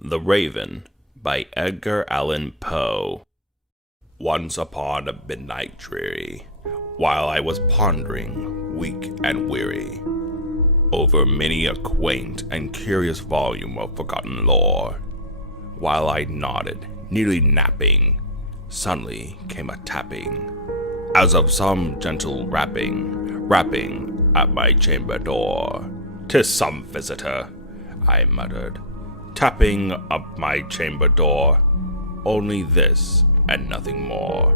The Raven by Edgar Allan Poe. Once upon a midnight dreary, while I was pondering, weak and weary, over many a quaint and curious volume of forgotten lore, while I nodded, nearly napping, suddenly came a tapping, as of some gentle rapping at my chamber door. "'Tis some visitor," I muttered, tapping up my chamber door. Only this and nothing more.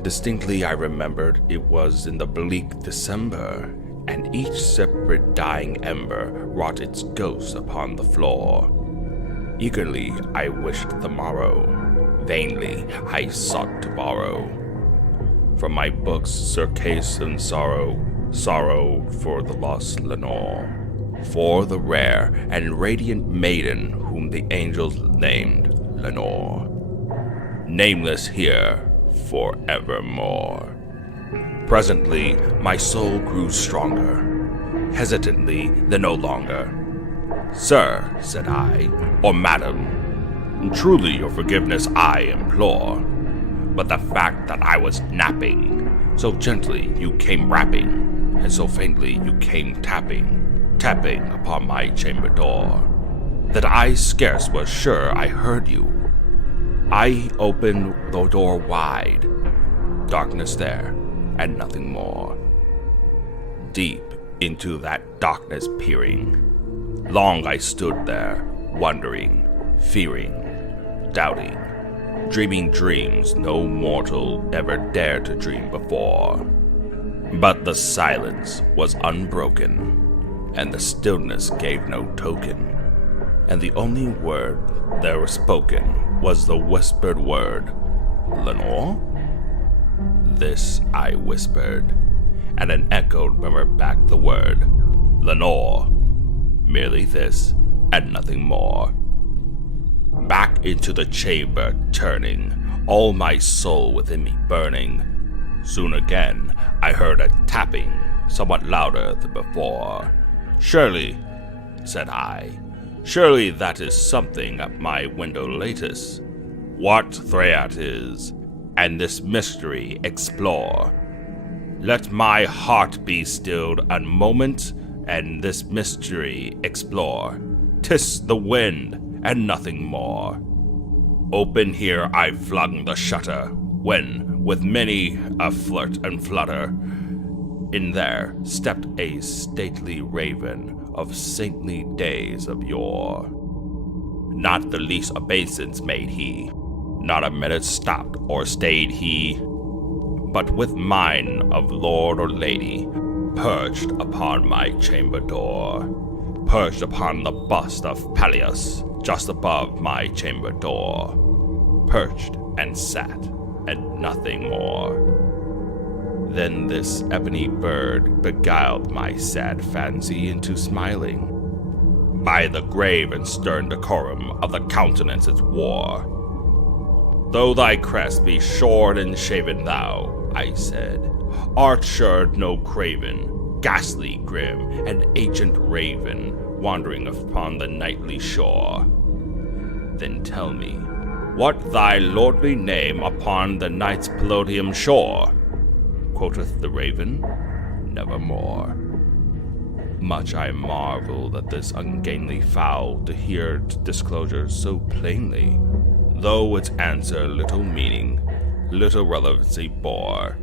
Distinctly I remembered it was in the bleak December, and each separate dying ember wrought its ghost upon the floor. Eagerly I wished the morrow, vainly I sought to borrow from my books Circassian sorrow for the lost Lenore, for the rare and radiant maiden whom the angels named Lenore, nameless here forevermore. Presently my soul grew stronger, hesitantly then no longer. "Sir," said I, "or madam, truly your forgiveness I implore, but the fact that I was napping, so gently you came rapping, and so faintly you came tapping upon my chamber door, that I scarce was sure I heard you. I opened the door wide, darkness there, and nothing more. Deep into that darkness peering, long I stood there, wondering, fearing, doubting, dreaming dreams no mortal ever dared to dream before. But the silence was unbroken, and the stillness gave no token, and the only word there was spoken was the whispered word, 'Lenore?' This I whispered, and an echo murmured back the word, 'Lenore,' merely this and nothing more. Back into the chamber turning, all my soul within me burning, soon again I heard a tapping, somewhat louder than before. "Surely," said I, "surely that is something at my window latest. What thereat is, and this mystery explore. Let my heart be stilled a moment, and this mystery explore. 'Tis the wind, and nothing more." Open here I flung the shutter, when, with many a flirt and flutter, in there stepped a stately raven of saintly days of yore. Not the least obeisance made he, not a minute stopped or stayed he, but with mine of lord or lady, perched upon my chamber door, perched upon the bust of Pallas, just above my chamber door, perched and sat, and nothing more. Then this ebony bird beguiled my sad fancy into smiling, by the grave and stern decorum of the countenance it wore. "Though thy crest be shorn and shaven, thou," I said, "art sure no craven, ghastly, grim, and ancient raven, wandering upon the nightly shore. Then tell me, what thy lordly name upon the night's Pelodium shore?" Quoth the raven, "Nevermore." Much I marvel at this ungainly fowl to hear disclosure so plainly, though its answer little meaning, little relevancy bore,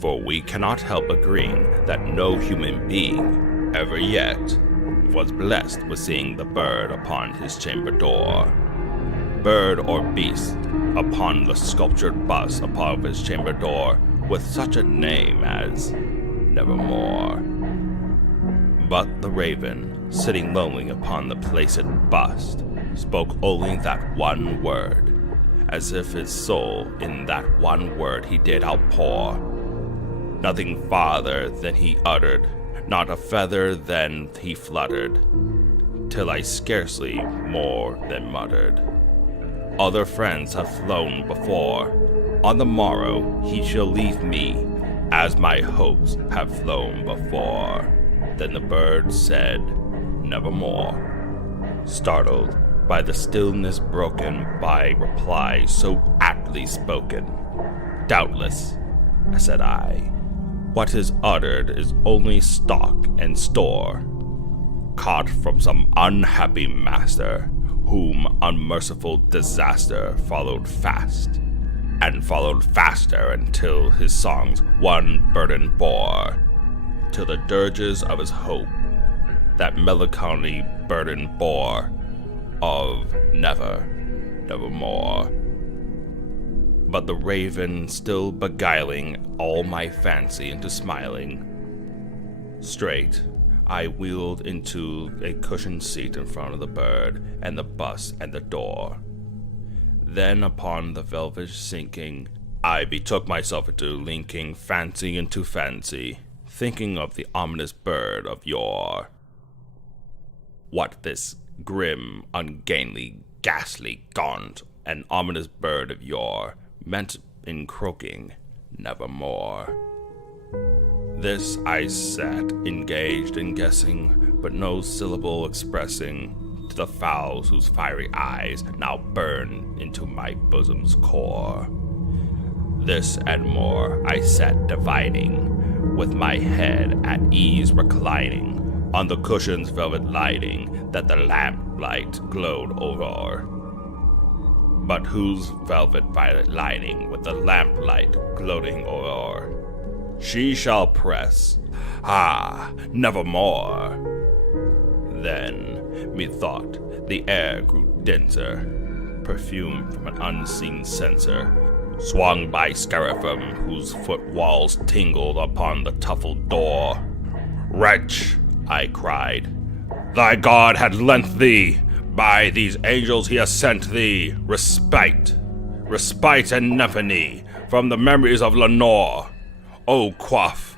for we cannot help agreeing that no human being ever yet was blessed with seeing the bird upon his chamber door, bird or beast upon the sculptured bust above his chamber door, with such a name as Nevermore. But the raven, sitting lonely upon the placid bust, spoke only that one word, as if his soul in that one word he did outpour. Nothing farther than he uttered, not a feather than he fluttered, till I scarcely more than muttered, "Other friends have flown before. On the morrow he shall leave me, as my hopes have flown before." Then the bird said, "Nevermore." startled by the stillness broken by reply so aptly spoken. "Doubtless," said I, "what is uttered is only stock and store, caught from some unhappy master, whom unmerciful disaster followed fast, and followed faster until his songs one burden bore, till the dirges of his hope that melancholy burden bore of never, nevermore." But the raven still beguiling all my fancy into smiling. Straight I wheeled into a cushioned seat in front of the bird and the bus and the door. Then upon the velvet sinking, I betook myself into linking fancy into fancy, thinking of the ominous bird of yore. What this grim, ungainly, ghastly, gaunt, and ominous bird of yore meant in croaking nevermore. This I sat engaged in guessing, but no syllable expressing to the fowls whose fiery eyes now burned into my bosom's core. This and more I sat dividing, with my head at ease reclining on the cushion's velvet lining that the lamplight glowed over. But whose velvet violet lining with the lamplight gloating o'er? She shall press, nevermore. Then, methought, the air grew denser, perfumed from an unseen censer, swung by seraphim whose foot walls tingled upon the tuffled door. "Wretch," I cried, "thy God had lent thee, by these angels he has sent thee, respite and nephany from the memories of Lenore. O quaff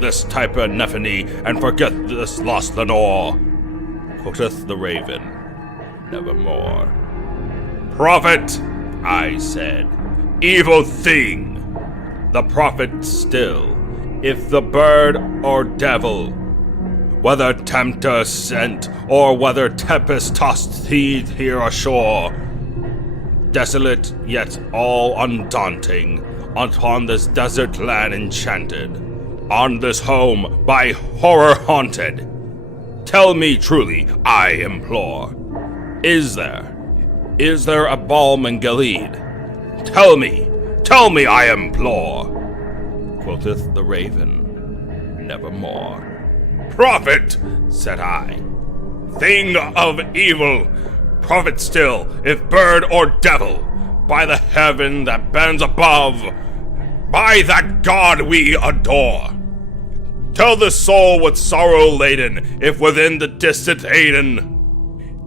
this type of nephany, and forget this lost Lenore." Quoth the raven, nevermore. "Prophet," I said, "evil thing, the prophet still, if the bird or devil, whether tempter sent, or whether tempest tossed thee here ashore, desolate yet all undaunting, upon this desert land enchanted, on this home by horror haunted, tell me truly, I implore, is there a balm in Gilead? Tell me, I implore." Quoth the raven, nevermore. "Prophet," said I, "thing of evil, prophet still, if bird or devil, by the heaven that bends above, by that God we adore. Tell this soul with sorrow laden, if within the distant Aidenn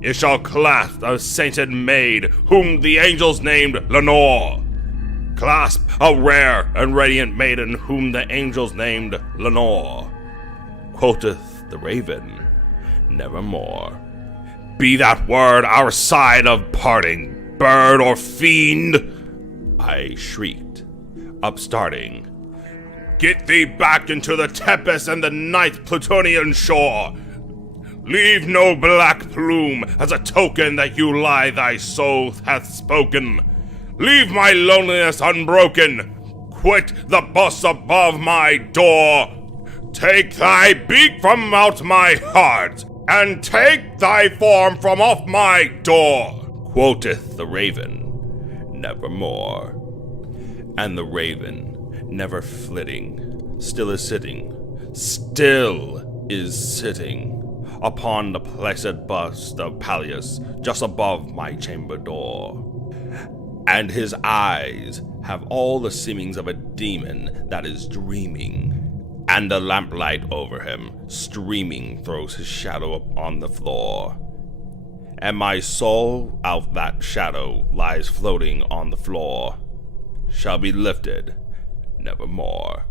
it shall clasp a sainted maid, whom the angels named Lenore. Clasp a rare and radiant maiden, whom the angels named Lenore." Quoth the raven, nevermore. "Be that word our side of parting, bird or fiend," I shrieked, upstarting. "Get thee back into the tempest and the night Plutonian shore. Leave no black plume as a token that you lie thy soul hath spoken. Leave my loneliness unbroken. Quit the bus above my door. Take thy beak from out my heart, and take thy form from off my door." Quoth the raven, nevermore. And the raven, never flitting, still is sitting upon the placid bust of Pallas just above my chamber door. And his eyes have all the seemings of a demon that is dreaming, and the lamplight over him, streaming, throws his shadow upon the floor. And my soul out that shadow lies floating on the floor, shall be lifted nevermore.